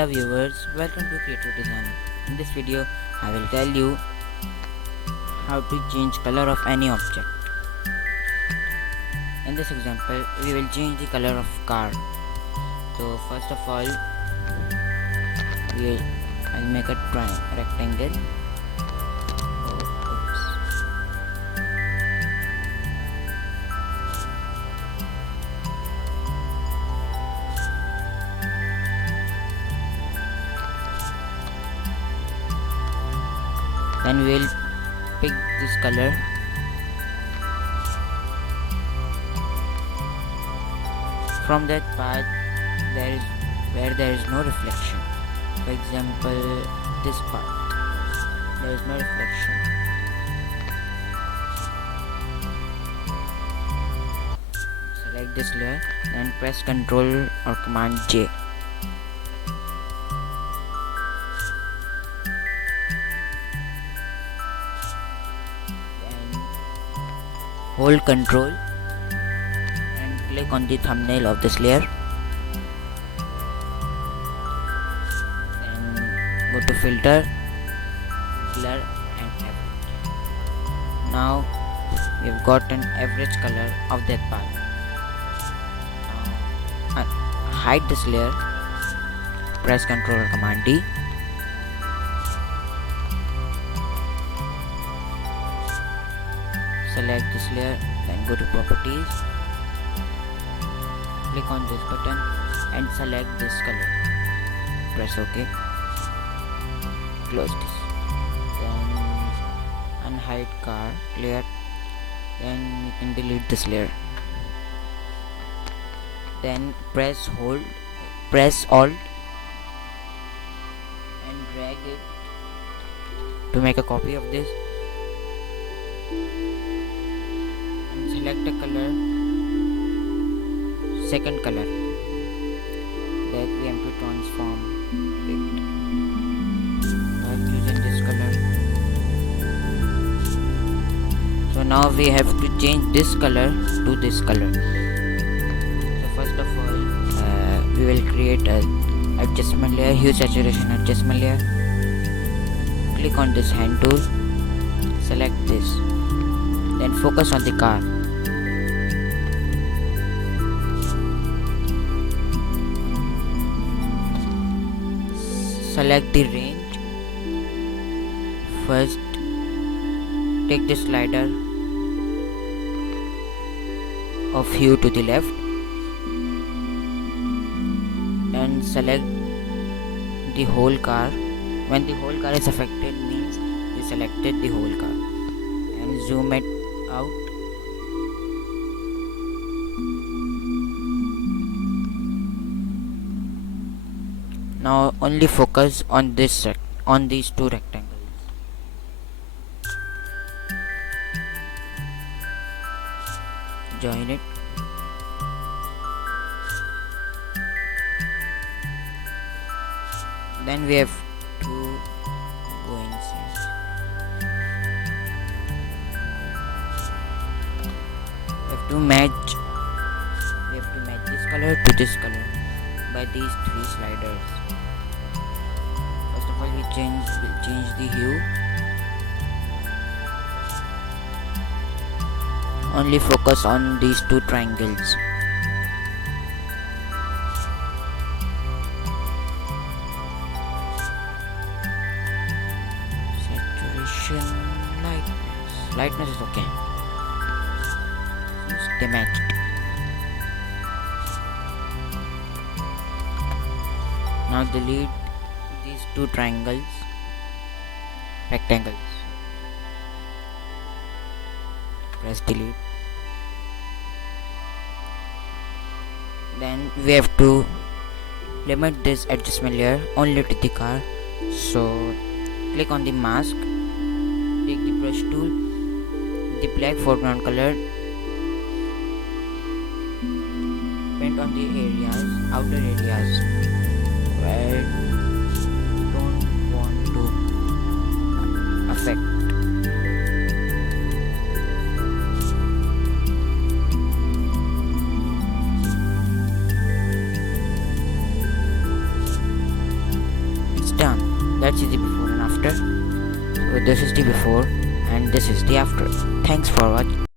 Hello viewers, welcome to Creative Design. In this video, I will tell you how to change color of any object. In this example, we will change the color of car. So first of all, I'll make a rectangle. Oops. Then we will pick this color. From that part, where there is no reflection. For example, this part, there is no reflection. Select this layer, then press Ctrl or Command J. Then hold Ctrl and click on the thumbnail of this layer. Go to filter, blur and average. Now we have got an average color of that part. Now hide this layer, press Ctrl or Command D. Select this layer, then go to properties, click on this button and select this color. Press OK. Close this, then unhide car layer, then you can delete this layer, then press alt and drag it to make a copy of this and select a color, second color that we have to transform it. Using this color. So now we have to change this color to this color. So first of all, we will create a adjustment layer, hue saturation adjustment layer. Click on this hand tool, select this, then focus on the car. Select the range. First, take the slider of hue to the left and select the whole car. When the whole car is affected, means you selected the whole car, and zoom it out. Now only focus on these two rectangles. Join it. Then we have to go inside. We have to match this color to this color by these three sliders. First of all, we'll change the hue. Only focus on these two triangles. Saturation, lightness is okay. They matched. Now delete these two rectangles. Press delete. Then we have to limit this adjustment layer only to the car. So click on the mask, take the brush tool, the black foreground color, paint on the outer areas where don't want to affect. after. So this is the before and this is the after. Thanks for watching.